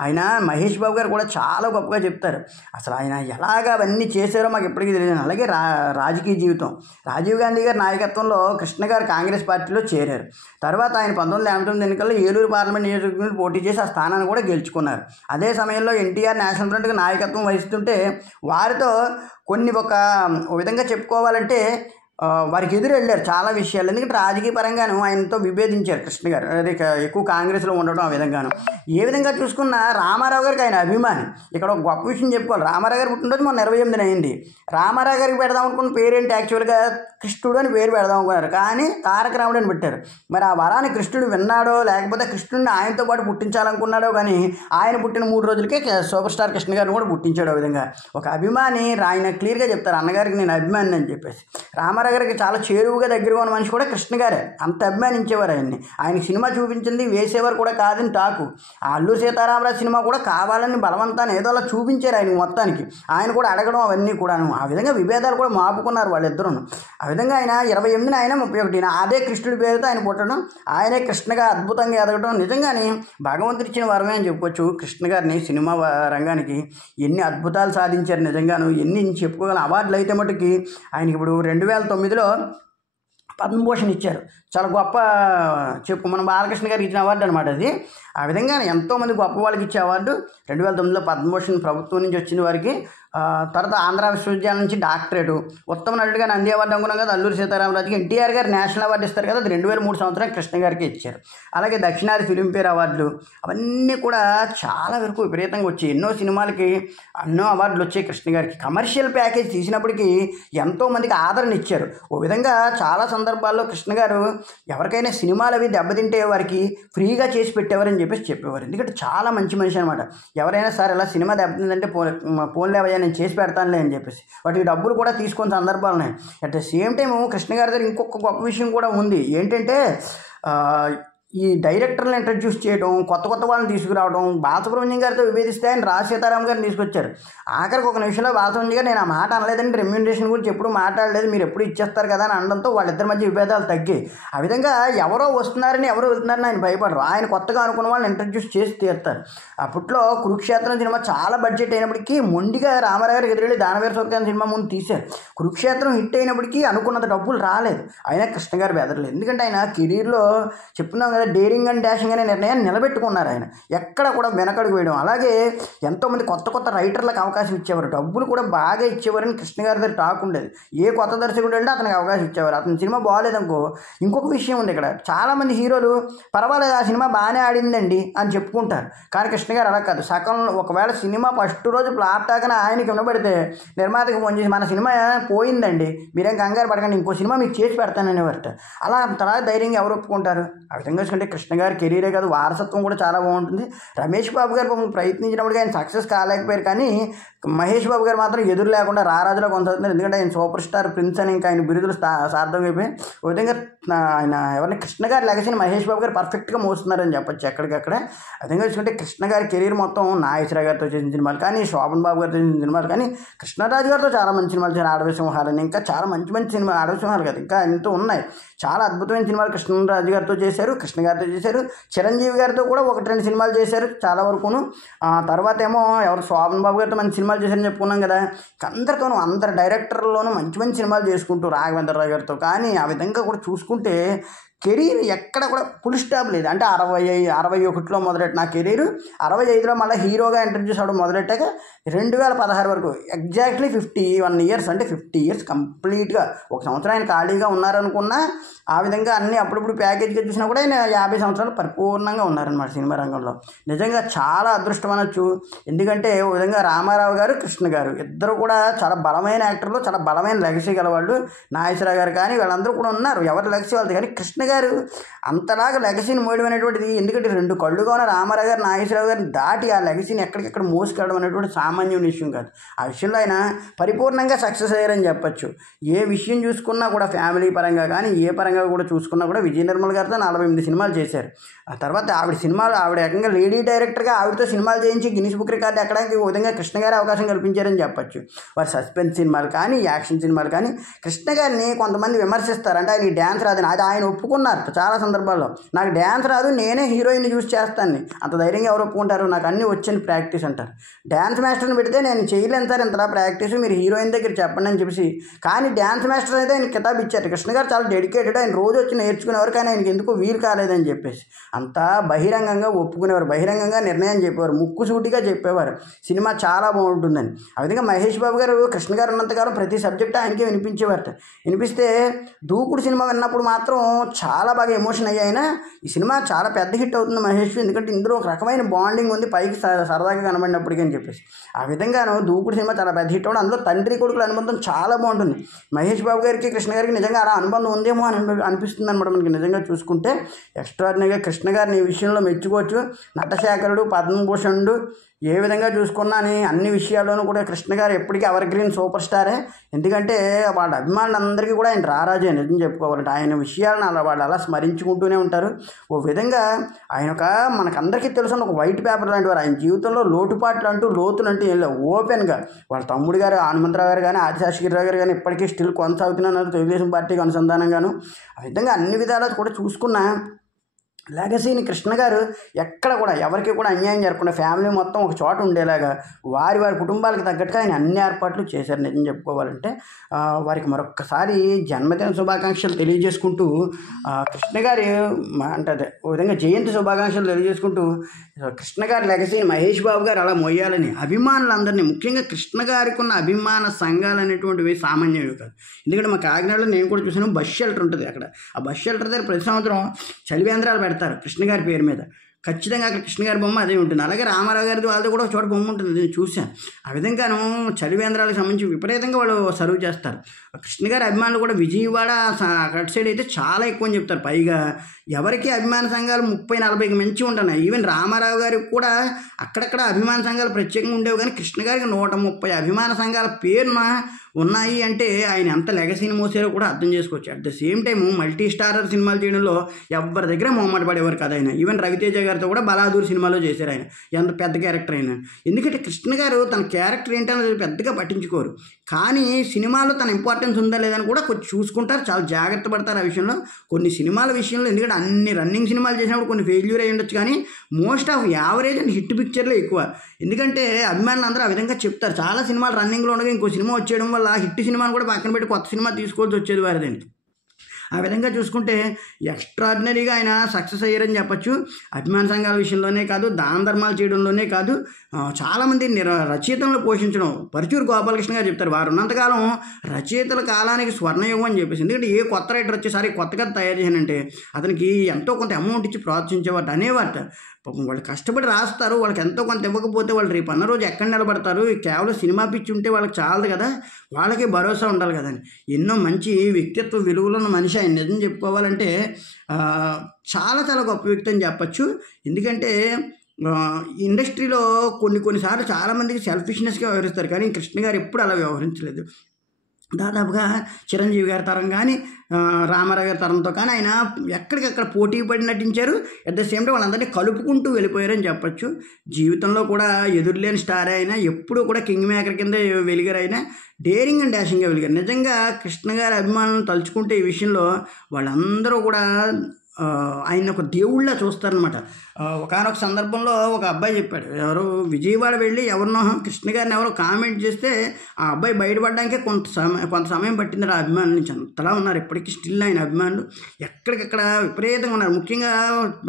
ఆయన మహేష్ బాబు గారు కూడా చాలా గొప్పగా చెప్తారు. అసలు ఆయన ఎలాగ అవన్నీ చేశారో మాకు ఎప్పటికీ తెలియదు. అలాగే రాజకీయ జీవితం, రాజీవ్ గాంధీ గారి నాయకత్వంలో కృష్ణ గారు కాంగ్రెస్ పార్టీలో చేరారు. తర్వాత ఆయన 1959 ఎన్నికల్లో ఏలూరు పార్లమెంట్ నియోజకవర్గంలో పోటీ చేసి ఆ స్థానాన్ని కూడా గెలుచుకున్నారు. అదే సమయంలో ఎన్టీఆర్ నేషనల్ ఫ్రంట్కి నాయకత్వం వహిస్తుంటే వారితో కొన్ని ఒక విధంగా చెప్పుకోవాలంటే వారికి ఎదురు వెళ్ళారు చాలా విషయాలు. ఎందుకంటే రాజకీయ పరంగాను ఆయనతో విభేదించారు కృష్ణ గారు, అదే ఎక్కువ కాంగ్రెస్లో ఉండడం ఆ విధంగాను. ఏ విధంగా చూసుకున్న రామారావు గారికి ఆయన అభిమాని. ఇక్కడ ఒక గొప్ప విషయం చెప్పుకోవాలి, రామారావు గారి పుట్టినరోజు మొన్న 28న అయింది. రామారావు గారికి పెడదాం అనుకున్న పేరేంటి, యాక్చువల్గా కృష్ణుడు అని పేరు పెడదాం అనుకున్నారు, కానీ తారక రాముడు అని పెట్టారు. మరి ఆ వరాన్ని కృష్ణుడు విన్నాడో లేకపోతే కృష్ణుడిని ఆయనతో పాటు పుట్టించాలనుకున్నాడో, కానీ ఆయన పుట్టిన 3 రోజులకే సూపర్ స్టార్ కృష్ణ గారిని కూడా పుట్టించాడు. ఆ విధంగా ఒక అభిమాని ఆయన క్లియర్గా చెప్తారు, అన్నగారికి నేను అభిమాని అని చెప్పేసి. రామారావు గారికి చాలా చేరువుగా దగ్గరగా ఉన్న మనిషి కూడా కృష్ణ గారే, అంత అభిమానించేవారు ఆయన్ని. ఆయనకి సినిమా చూపించింది వేసేవారు కూడా కాదని టాకు. ఆ అల్లూరి సీతారామరాజు సినిమా కూడా కావాలని బలవంతాన్ని ఏదో అలా చూపించారు ఆయన మొత్తానికి, ఆయన కూడా అడగడం అవన్నీ కూడాను. ఆ విధంగా విభేదాలు కూడా మాపుకున్నారు వాళ్ళిద్దరూ. ఆ విధంగా ఆయన 28న, ఆయన 31న అదే కృష్ణుడి పేరుతో ఆయన పుట్టడం, ఆయనే కృష్ణగా అద్భుతంగా ఎదగడం నిజంగానే భగవంతుడి ఇచ్చిన వరమే అని చెప్పొచ్చు. కృష్ణ గారిని సినిమా రంగానికి ఎన్ని అద్భుతాలు సాధించారు నిజంగాను, ఎన్ని చెప్పుకోగల అవార్డులు అయితే మటుకి ఆయనకి ఇప్పుడు 2009లో పద్మభూషణ్ ఇచ్చారు. చాలా గొప్ప మన బాలకృష్ణ గారికి ఇచ్చిన అవార్డు అనమాట అది. ఆ విధంగా ఎంతోమంది గొప్ప వాళ్ళకి ఇచ్చే అవార్డు 2009లో పద్మభూషణ్ ప్రభుత్వం నుంచి వచ్చిన వారికి. తర్వాత ఆంధ్ర విశ్వవిద్యాలయం నుంచి డాక్టరేటు, ఉత్తమ నటుడిగా నంది అవార్డు అనుకున్నాం కదా అల్లూరి సీతారామరాజుకి. ఎన్టీఆర్ గారు నేషనల్ అవార్డు ఇస్తారు కదా, అది 2003 సంవత్సరం కృష్ణ గారికి ఇచ్చారు. అలాగే దక్షిణాది ఫిలింఫేర్ అవార్డులు అవన్నీ కూడా చాలా వరకు విపరీతంగా వచ్చాయి. ఎన్నో సినిమాలకి ఎన్నో అవార్డులు వచ్చాయి కృష్ణ గారికి. కమర్షియల్ ప్యాకేజ్ తీసినప్పటికీ ఎంతోమందికి ఆదరణ ఇచ్చారు. ఓ విధంగా చాలా సందర్భాల్లో కృష్ణ గారు ఎవరికైనా సినిమాలు అవి దెబ్బతింటే వారికి ఫ్రీగా చేసి పెట్టేవారని చెప్పేవారు. ఎందుకంటే చాలా మంచి మనిషి అనమాట. ఎవరైనా సరే ఇలా సినిమా దెబ్బతిందంటే ఫోన్లే నేను చేసి పెడతానులే అని చెప్పేసి వాటికి డబ్బులు కూడా తీసుకున్న సందర్భాలు ఉన్నాయి. At the same time Krishna గారి దగ్గర ఇంకొక గొప్ప విషయం కూడా ఉంది. ఏంటంటే ఈ డైరెక్టర్లను ఇంట్రడ్యూస్ చేయడం, కొత్త వాళ్ళని తీసుకురావడం. బాలసుబ్రహ్మణ్యం గారితో విభేదిస్తే ఆయన రాజ్ సీతారాం గారిని తీసుకొచ్చారు. ఆఖరికి ఒక నిమిషంలో బాలసుబ్రహ్మణ్యం గారు నేను ఆ మాట అనలేదండి, రెమ్యూనరేషన్ గురించి ఎప్పుడు మాట్లాడలేదు, మీరు ఎప్పుడు ఇచ్చేస్తారు కదా అని అనడంతో వాళ్ళిద్దరి మధ్య విభేదాలు తగ్గాయి. ఆ విధంగా ఎవరో వస్తున్నారని ఎవరో వెళ్తున్నారని ఆయన భయపడరు. ఆయన కొత్తగా అనుకున్న వాళ్ళని ఇంట్రడ్యూస్ చేసి తీరుతారు. అప్పట్లో కురుక్షేత్రం సినిమా చాలా బడ్జెట్ అయినప్పటికీ మొండిగా రామారావు గారికి ఎదురెళ్ళి దానవీర సూర్యకాంత్ సినిమా ముందు తీశారు. కురుక్షేత్రం హిట్ అయినప్పటికీ అనుకున్నంత డబ్బులు రాలేదు. అయినా కృష్ణ గారు బెదరలేదు. ఎందుకంటే ఆయన కెరీర్లో చెప్పుకున్నాం డేరింగ్ అండ్ డాషింగ్ అనే నిర్ణయాన్ని నిలబెట్టుకున్నారు. ఆయన ఎక్కడ కూడా వెనకడుగు వేయడం. అలాగే ఎంతోమంది కొత్త రైటర్లకు అవకాశం ఇచ్చేవారు, డబ్బులు కూడా బాగా ఇచ్చేవారని కృష్ణ గారి దగ్గర టాక్ ఉండేది. ఏ కొత్త దర్శకుడు అంటే అతనికి అవకాశం ఇచ్చేవారు. అతని సినిమా బాగాలేదనుకో, ఇంకొక విషయం ఉంది ఇక్కడ, చాలామంది హీరోలు పర్వాలేదు ఆ సినిమా బాగానే ఆడిందండి అని చెప్పుకుంటారు. కానీ కృష్ణ గారు అలా కాదు. సగంలో ఒకవేళ సినిమా ఫస్ట్ రోజు ఫ్లాప్ తాకనే ఆయనకి వినబడితే నిర్మాతకి ఫోన్ చేసి మన సినిమా పోయిందండి, మీరేం కంగారు పడకండి, ఇంకో సినిమా మీకు చేసి పెడతాననేవారట. అలా తర్వాత ధైర్యంగా ఎవరు ఒప్పుకుంటారు? ఆ విధంగా చూసుకుంటే కృష్ణ గారి కెరీరే కాదు, వారసత్వం కూడా చాలా బాగుంటుంది. రమేష్ బాబు గారు ప్రయత్నించినప్పటికీ ఆయన సక్సెస్ కాలేకపోయారు. కానీ మహేష్ బాబు గారు మాత్రం ఎదురు లేకుండా రారాజులో కొనసాగుతున్నారు. ఎందుకంటే ఆయన సూపర్ స్టార్ ప్రిన్స్ అని ఇంకా ఆయన బిరుదులు సార్థం అయిపోయి ఓ విధంగా ఆయన ఎవరిని కృష్ణ గారి లెగసీని మహేష్ బాబు గారు పర్ఫెక్ట్గా మోస్తున్నారని చెప్పొచ్చు ఎక్కడికక్కడ. ఆ విధంగా చూసుకుంటే కృష్ణ గారి కెరీర్ మొత్తం నాగేశ్వరరావు గారితో చేసిన సినిమాలు కానీ, శోభన్ బాబు గారితో చేసిన సినిమాలు కానీ, కృష్ణరాజు గారితో చాలా మంచి సినిమాలు చేశారు. ఆడవి సింహాలని ఇంకా చాలా మంచి సినిమాలు, ఆడవి సింహాలు కదా ఇంకా ఎంతో ఉన్నాయి. చాలా అద్భుతమైన సినిమాలు కృష్ణరాజు గారితో చేశారు, కృష్ణ గారితో చేశారు. చిరంజీవి గారితో కూడా 1-2 సినిమాలు చేశారు చాలా వరకును. తర్వాత ఏమో ఎవరు శోభన్ బాబు గారితో మంచి సినిమాలు చేశారని చెప్పుకున్నాం కదా. అందరితోనూ అందరు డైరెక్టర్లోనూ మంచి సినిమాలు చేసుకుంటూ రాఘవేంద్రరావు గారితో. కానీ ఆ విధంగా కూడా చూసుకుంటే కెరీర్ ఎక్కడ కూడా ఫుల్ స్టాప్ లేదు. అంటే 61లో మొదలెట్టిన నా కెరీర్ 65లో మళ్ళీ హీరోగా ఇంట్రడ్యూస్ అవ్వడం మొదలెట్టాక 2016 వరకు ఎగ్జాక్ట్లీ 51 ఇయర్స్, అంటే 50 ఇయర్స్ కంప్లీట్గా. ఒక సంవత్సరం ఆయన ఖాళీగా ఉన్నారనుకున్నా ఆ విధంగా అన్నీ అప్పుడప్పుడు ప్యాకేజ్గా చూసినా కూడా ఆయన 50 సంవత్సరాలు పరిపూర్ణంగా ఉన్నారనమాట సినిమా రంగంలో. నిజంగా చాలా అదృష్టం అనొచ్చు. ఎందుకంటే ఓ విధంగా రామారావు గారు, కృష్ణ గారు ఇద్దరు కూడా చాలా బలమైన యాక్టర్లు, చాలా బలమైన లెగసీ గలవాళ్ళు. నాగేశ్వరరావు గారు కానీ వీళ్ళందరూ కూడా ఉన్నారు, ఎవరి లెగసీ వాళ్ళది. కానీ కృష్ణ గారు అంతలాగా లెగసీని మోయడం అనేటువంటిది, ఎందుకంటే 2 కళ్ళుగా ఉన్న రామారావు గారు, నాగేశ్వరరావు గారిని దాటి ఆ లెగసీని ఎక్కడికెక్కడ మోసుకెళ్ళడం అనేటువంటి సామాన్యమైన విషయం కాదు. ఆ విషయంలో ఆయన పరిపూర్ణంగా సక్సెస్ అయ్యారని చెప్పచ్చు. ఏ విషయం చూసుకున్నా కూడా ఫ్యామిలీ పరంగా కానీ ఏ పరంగా కూడా చూసుకున్నా కూడా విజయ నిర్మల్ గారితో 48 సినిమాలు చేశారు. ఆ తర్వాత ఆవిడ ఏకంగా లేడీ డైరెక్టర్గా ఆవిడతో సినిమాలు చేయించి గిన్నిస్ బుక్ రికార్డు ఎక్కడానికి ఓ విధంగా కృష్ణ గారి అవకాశం కల్పించారని చెప్పచ్చు. వారి సస్పెన్స్ సినిమాలు కానీ, యాక్షన్ సినిమాలు కానీ. కృష్ణ గారిని కొంతమంది విమర్శిస్తారు, అంటే ఆయన డ్యాన్స్ రాదని. అది ఆయన ఒప్పుకున్న ఒప్పుకున్నారు చాలా సందర్భాల్లో. నాకు డ్యాన్స్ రాదు, నేనే హీరోయిన్ చూస్ చేస్తాను. అంత ధైర్యంగా ఎవరు ఒప్పుకుంటారు? నాకు అన్నీ వచ్చని ప్రాక్టీస్ అంటారు. డ్యాన్స్ మాస్టర్ని పెడితే నేను చేయలేను సార్ ఇంతలా ప్రాక్టీస్, మీరు హీరోయిన్ దగ్గర చెప్పండి అని చెప్పేసి. కానీ డ్యాన్స్ మాస్టర్ అయితే ఆయన కితాబ్ ఇచ్చారు. కృష్ణ గారు చాలా డెడికేటెడ్, ఆయన రోజు వచ్చి నేర్చుకునేవారు. కానీ ఆయనకి ఎందుకు వీలు కాలేదని చెప్పేసి అంతా బహిరంగంగా ఒప్పుకునేవారు, బహిరంగంగా నిర్ణయం చెప్పేవారు, ముక్కుసూటిగా చెప్పేవారు సినిమా చాలా బాగుంటుందని. ఆ విధంగా మహేష్ బాబు గారు కృష్ణ గారు ఉన్నంతకాలం ప్రతి సబ్జెక్ట్ ఆయనకే వినిపించేవారట. వినిపిస్తే దూకుడు సినిమా విన్నప్పుడు మాత్రం చాలా బాగా ఎమోషన్ అయ్యాయినా ఈ సినిమా చాలా పెద్ద హిట్ అవుతుంది మహేష్, ఎందుకంటే ఇందులో ఒక రకమైన బాండింగ్ ఉంది పైకి సరదాగా కనబడినప్పటికీ అని చెప్పేసి. ఆ విధంగాను దూకుడు సినిమా చాలా పెద్ద హిట్ అవ్వడం, అందులో తండ్రి కొడుకుల అనుబంధం చాలా బాగుంటుంది. మహేష్ బాబు గారికి కృష్ణ గారికి నిజంగా అలా అనుబంధం ఉందేమో అని అనిపిస్తుంది అనమాట మనకి. నిజంగా చూసుకుంటే ఎక్స్ట్రాడినరీగా కృష్ణ గారిని ఈ విషయంలో మెచ్చుకోవచ్చు. నటశేఖరుడు, పద్మభూషణుడు ఏ విధంగా చూసుకున్నా అని అన్ని విషయాల్లోనూ కూడా కృష్ణ గారు ఎప్పటికీ ఎవర్ గ్రీన్ సూపర్ స్టారే. ఎందుకంటే వాళ్ళ అభిమానులందరికీ కూడా ఆయన రారాజే నిజం చెప్పుకోవాలంటే. ఆయన విషయాలను వాళ్ళు అలా స్మరించుకుంటూనే ఉంటారు. ఓ విధంగా ఆయన ఒక మనకందరికీ తెలుసున్న ఒక వైట్ పేపర్ లాంటి వారు. ఆయన జీవితంలో లోటుపాట్లు అంటూ లోతులు అంటూ ఏం లేవు. ఓపెన్గా వాళ్ళ తమ్ముడు గారు హనుమంతరావు గారు కానీ ఆదిశేషగిరిరావు గారు కానీ ఇప్పటికీ స్టిల్ కొనసాగుతున్నారు తెలుగుదేశం పార్టీకి అనుసంధానంగాను. ఆ విధంగా అన్ని విధాలు కూడా చూసుకున్నా లెగసీని కృష్ణ గారు ఎక్కడ కూడా ఎవరికి కూడా అన్యాయం జరగకుండా ఫ్యామిలీ మొత్తం ఒక చోట ఉండేలాగా వారి కుటుంబాలకు తగ్గట్టుగా ఆయన అన్ని ఏర్పాట్లు చేశారు. నిజం చెప్పుకోవాలంటే వారికి మరొక్కసారి జన్మదిన శుభాకాంక్షలు తెలియజేసుకుంటూ కృష్ణ గారి అంటే అదే ఓ విధంగా జయంతి శుభాకాంక్షలు తెలియజేసుకుంటూ కృష్ణ గారి లెగసీని మహేష్ బాబు గారు అలా మొయ్యాలని అభిమానులందరినీ, ముఖ్యంగా కృష్ణ గారికి ఉన్న అభిమాన సంఘాలు అనేటువంటివి సామాన్యవి కాదు. ఎందుకంటే మా కాకినాడలో నేను కూడా చూసాను, బస్ షెల్టర్ ఉంటుంది. అక్కడ ఆ బస్ షెల్టర్ దగ్గర ప్రతి సంవత్సరం చలివేంద్రాలు పెడతారు కృష్ణ గారి పేరు మీద. ఖచ్చితంగా అక్కడ కృష్ణ గారి బొమ్మ అదే ఉంటుంది. అలాగే రామారావు గారిది వాళ్ళది కూడా ఒక చోట బొమ్మ ఉంటుంది, నేను చూశాను. ఆ విధంగాను చలివేంద్రాలకు సంబంధించి విపరీతంగా వాళ్ళు సర్వ్ చేస్తారు. కృష్ణ గారి అభిమానులు కూడా విజయవాడ అటు సైడ్ అయితే చాలా ఎక్కువ అని చెప్తారు. పైగా ఎవరికి అభిమాన సంఘాలు 30-40కి మించి ఉంటున్నాయి. ఈవెన్ రామారావు గారికి కూడా అక్కడక్కడ అభిమాన సంఘాలు ప్రత్యేకంగా ఉండేవి, కానీ కృష్ణ గారికి 130 అభిమాన సంఘాల పేరున ఉన్నాయి అంటే ఆయన ఎంత లెగసీని మోసారో కూడా అర్థం చేసుకోవచ్చు. At the same time multi starrer సినిమాలు చేయడంలో ఎవరి దగ్గర మొహమాట పడేవారు కదా ఆయన. ఈవెన్ రవితేజ గారితో కూడా బలాదూర్ సినిమాలో చేశారు ఆయన, ఎంత పెద్ద క్యారెక్టర్ అయినా. ఎందుకంటే కృష్ణ గారు తన క్యారెక్టర్ ఏంటనేది పెద్దగా పట్టించుకోరు, కానీ సినిమాలో తన ఇంపార్టెన్స్ ఉందా లేదని కూడా కొంచెం చూసుకుంటారు, చాలా జాగ్రత్త పడతారు ఆ విషయంలో. కొన్ని సినిమాల విషయంలో ఎందుకంటే అన్ని రన్నింగ్ సినిమాలు చేసినప్పుడు కొన్ని ఫెయిల్యూర్ అయ్యి ఉండొచ్చు, కానీ most of average and hit పిక్చర్లే ఎక్కువ. ఎందుకంటే అభిమానులు అందరూ ఆ విధంగా చెప్తారు. చాలా సినిమాలు రన్నింగ్లో ఉండగా ఇంకో సినిమా వచ్చేయడం వల్ల హిట్ సినిమాను కూడా పక్కన పెట్టి కొత్త సినిమా తీసుకోవాల్సి వచ్చేది వారిదండి. ఆ విధంగా చూసుకుంటే ఎక్స్ట్రాడినరీగా ఆయన సక్సెస్ అయ్యారని చెప్పచ్చు. అభిమాన సంఘాల విషయంలోనే కాదు, దాన ధర్మాలు చేయడంలోనే కాదు, చాలామంది రచయితలను పోషించడం. పరుచూరు గోపాలకృష్ణ గారు చెప్తారు, వారు ఉన్నంతకాలం రచయితల కాలానికి స్వర్ణయుగం అని చెప్పేసి. ఎందుకంటే ఏ కొత్త రైటర్ వచ్చేసరి కొత్త కథ తయారు చేయాలంటే అతనికి ఎంతో కొంత అమౌంట్ ఇచ్చి ప్రోత్సహించేవారు అనేవారు. పాపం వాళ్ళు కష్టపడి రాస్తారు, వాళ్ళకి ఎంతో కొంత ఇవ్వకపోతే వాళ్ళు రేపు అన్న రోజు ఎక్కడ నిలబడతారు? కేవలం సినిమా పిచ్చి ఉంటే వాళ్ళకి చాలదు కదా, వాళ్ళకి భరోసా ఉండాలి కదని. ఎన్నో మంచి వ్యక్తిత్వ విలువలు ఉన్న మనిషి ఆయన. నిజం చెప్పుకోవాలంటే చాలా చాలా గొప్ప వ్యక్తి అని చెప్పచ్చు. ఎందుకంటే ఇండస్ట్రీలో కొన్నిసార్లు చాలామందికి సెల్ఫిష్నెస్గా వ్యవహరిస్తారు, కానీ కృష్ణ గారు ఎప్పుడు అలా వ్యవహరించలేదు. దాదాపుగా చిరంజీవి గారి తరం కానీ రామారావు గారి తరంతో కానీ ఆయన ఎక్కడికక్కడ పోటీ పడి నటించారు. అట్ ద సేమ్ టైం వాళ్ళందరినీ కలుపుకుంటూ వెళ్ళిపోయారని చెప్పచ్చు. జీవితంలో కూడా ఎదురులేని స్టార్ అయినా, ఎప్పుడూ కూడా కింగ్ మేకర్ కింద వెలిగారు. అయినా డేరింగ్ అండ్ డాషింగ్గా వెలిగారు. నిజంగా కృష్ణ గారి అభిమానులను తలుచుకుంటే ఈ విషయంలో వాళ్ళందరూ కూడా ఆయన ఒక దేవుళ్ళ చూస్తారనమాట. ఒకానొక సందర్భంలో ఒక అబ్బాయి చెప్పాడు, ఎవరో విజయవాడ వెళ్ళి ఎవరినో కృష్ణ గారిని ఎవరో కామెంట్ చేస్తే ఆ అబ్బాయి బయటపడడానికే కొంత సమయం పట్టింది ఆ అభిమానుల నుంచి. అంతలా ఉన్నారు ఇప్పటికీ స్టిల్ ఆయన అభిమానులు, ఎక్కడికక్కడ విపరీతంగా ఉన్నారు. ముఖ్యంగా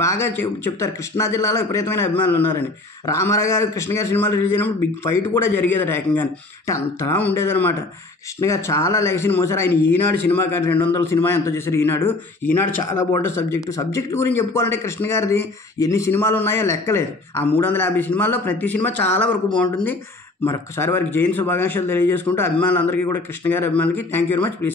బాగా చెప్తారు కృష్ణా జిల్లాలో విపరీతమైన అభిమానులు ఉన్నారని. రామారావు గారు కృష్ణ గారి సినిమాలు రిలీజ్ అయినప్పుడు బిగ్ ఫైట్ కూడా జరిగేది ఏకంగా, అంటే అంతలా ఉండేదన్నమాట. కృష్ణ గారు చాలా లెగసీని మోసారు. ఆయన ఈనాడు సినిమా కానీ 200 సినిమా ఎంతో చేశారు. ఈనాడు చాలా బాగుంటుంది. సబ్జెక్టు గురించి చెప్పుకోవాలంటే కృష్ణ గారిది ఎన్ని సినిమాలు ఉన్నాయో లెక్కలేదు. ఆ 350 సినిమాల్లో ప్రతి సినిమా చాలా వరకు బాగుంటుంది. మరొకసారి వారికి జయంతి శుభాకాంక్షలు తెలియజేసుకుంటూ అభిమానులందరికీ కూడా కృష్ణ గారి అభిమానులకి thank you very much. Please